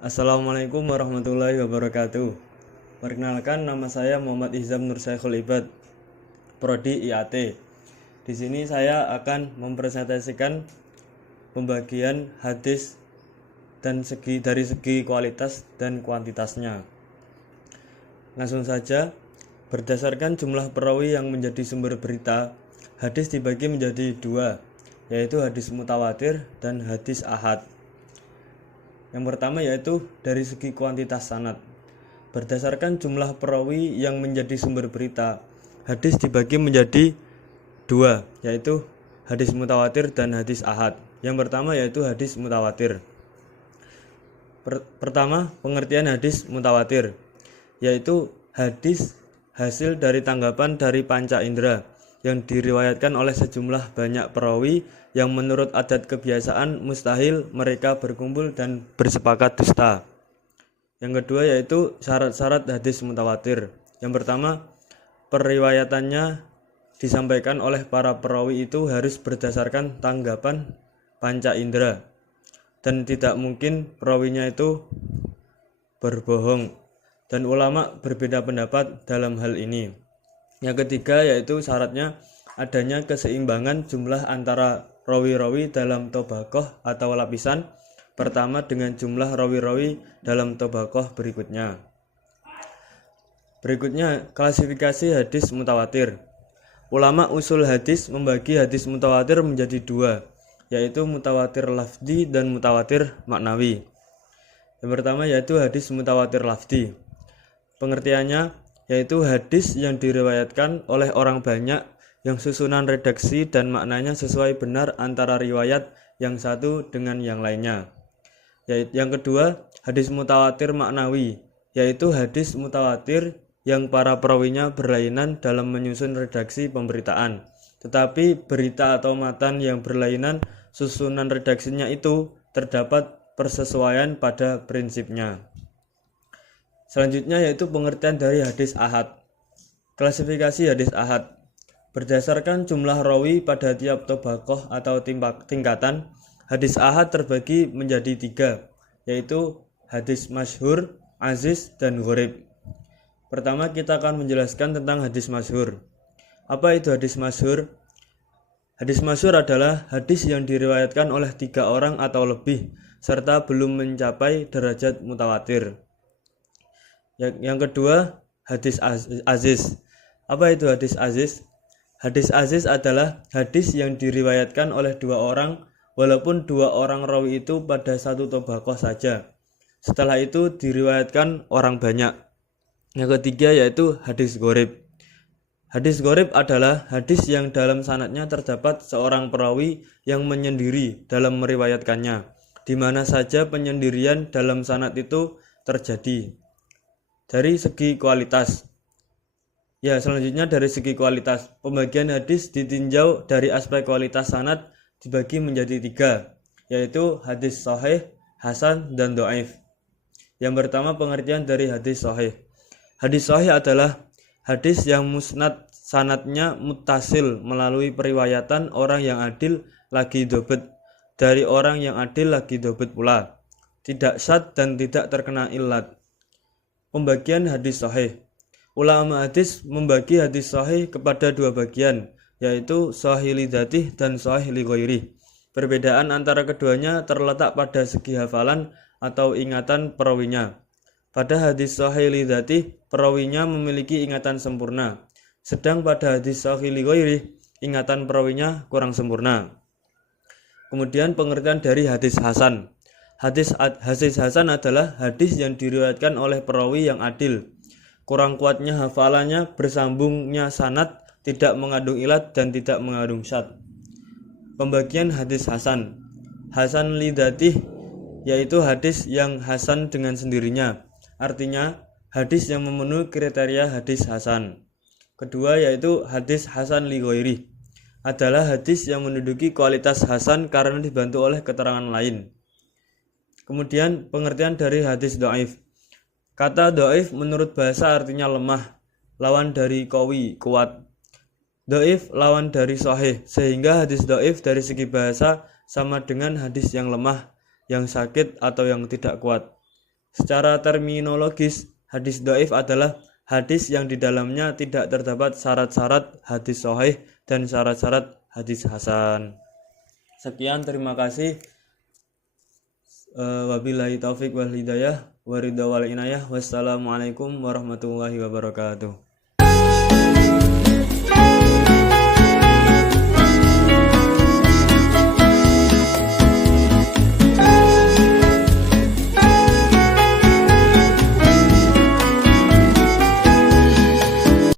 Assalamualaikum warahmatullahi wabarakatuh. Perkenalkan, nama saya Muhammad Ihzam Nur Saikhul Ibad, Prodi IAT. Di sini saya akan mempresentasikan pembagian hadis dan dari segi kualitas dan kuantitasnya. Langsung saja, berdasarkan jumlah perawi yang menjadi sumber berita, hadis dibagi menjadi dua, yaitu hadis mutawatir dan hadis ahad. Yang pertama yaitu dari segi kuantitas sanad. Berdasarkan jumlah perawi yang menjadi sumber berita, hadis dibagi menjadi dua, yaitu hadis mutawatir dan hadis ahad. Yang pertama yaitu hadis mutawatir. Pertama, pengertian hadis mutawatir, yaitu hadis hasil dari tanggapan dari panca indera yang diriwayatkan oleh sejumlah banyak perawi yang menurut adat kebiasaan mustahil mereka berkumpul dan bersepakat dusta. Yang kedua yaitu syarat-syarat hadis mutawatir. Yang pertama, periwayatannya disampaikan oleh para perawi itu harus berdasarkan tanggapan panca indera dan tidak mungkin perawinya itu berbohong, dan ulama berbeda pendapat dalam hal ini. Yang ketiga yaitu syaratnya adanya keseimbangan jumlah antara rawi-rawi dalam tobakoh atau lapisan pertama dengan jumlah rawi-rawi dalam tobakoh berikutnya. Berikutnya, klasifikasi hadis mutawatir. Ulama usul hadis membagi hadis mutawatir menjadi dua, yaitu mutawatir lafzi dan mutawatir maknawi. Yang pertama yaitu hadis mutawatir lafzi. Pengertiannya yaitu hadis yang diriwayatkan oleh orang banyak yang susunan redaksi dan maknanya sesuai benar antara riwayat yang satu dengan yang lainnya. Yang kedua, hadis mutawatir maknawi, yaitu hadis mutawatir yang para perawinya berlainan dalam menyusun redaksi pemberitaan, tetapi berita atau matan yang berlainan susunan redaksinya itu terdapat persesuaian pada prinsipnya. Selanjutnya yaitu pengertian dari hadis ahad. Klasifikasi hadis ahad. Berdasarkan jumlah rawi pada tiap tobakoh atau tingkatan, hadis ahad terbagi menjadi tiga, yaitu hadis masyhur, aziz, dan gharib. Pertama kita akan menjelaskan tentang hadis masyhur. Apa itu hadis masyhur? Hadis masyhur adalah hadis yang diriwayatkan oleh 3 orang atau lebih, serta belum mencapai derajat mutawatir. Yang kedua, hadis aziz. Apa itu hadis aziz? Hadis aziz adalah hadis yang diriwayatkan oleh 2 orang, walaupun 2 orang rawi itu pada satu tobakoh saja. Setelah itu diriwayatkan orang banyak. Yang ketiga yaitu hadis gharib. Hadis gharib adalah hadis yang dalam sanadnya terdapat seorang perawi yang menyendiri dalam meriwayatkannya, di mana saja penyendirian dalam sanad itu terjadi. Dari segi kualitas, selanjutnya dari segi kualitas, pembagian hadis ditinjau dari aspek kualitas sanad dibagi menjadi 3, yaitu hadis sahih, hasan, dan dhaif. Yang pertama, pengertian dari hadis sahih. Hadis sahih adalah hadis yang musnad sanadnya muttasil melalui periwayatan orang yang adil lagi dobet dari orang yang adil lagi dobet pula, tidak syad dan tidak terkena illat. Pembagian hadis sahih. Ulama hadis membagi hadis sahih kepada 2 bagian, yaitu sahih li dzatih dan sahih li ghairih. Perbedaan antara keduanya terletak pada segi hafalan atau ingatan perawinya. Pada hadis sahih li dzatih, perawinya memiliki ingatan sempurna, sedang pada hadis sahih li ghairih, ingatan perawinya kurang sempurna. Kemudian pengertian dari hadis hasan. Hadis hasan adalah hadis yang diriwayatkan oleh perawi yang adil, kurang kuatnya hafalannya, bersambungnya sanad, tidak mengandung ilat dan tidak mengandung syad. Pembagian hadis hasan. Hasan li dzatih yaitu hadis yang hasan dengan sendirinya, artinya hadis yang memenuhi kriteria hadis hasan. Kedua yaitu hadis hasan li ghairih, adalah hadis yang menduduki kualitas hasan karena dibantu oleh keterangan lain. Kemudian pengertian dari hadis dhaif. Kata dhaif menurut bahasa artinya lemah, lawan dari qawi, kuat. Dhaif lawan dari sahih, sehingga hadis dhaif dari segi bahasa sama dengan hadis yang lemah, yang sakit atau yang tidak kuat. Secara terminologis, hadis dhaif adalah hadis yang di dalamnya tidak terdapat syarat-syarat hadis sahih dan syarat-syarat hadis hasan. Sekian, terima kasih. Wabillahi taufik wal hidayah, waridha wal inayah. Wassalamualaikum warahmatullahi wabarakatuh.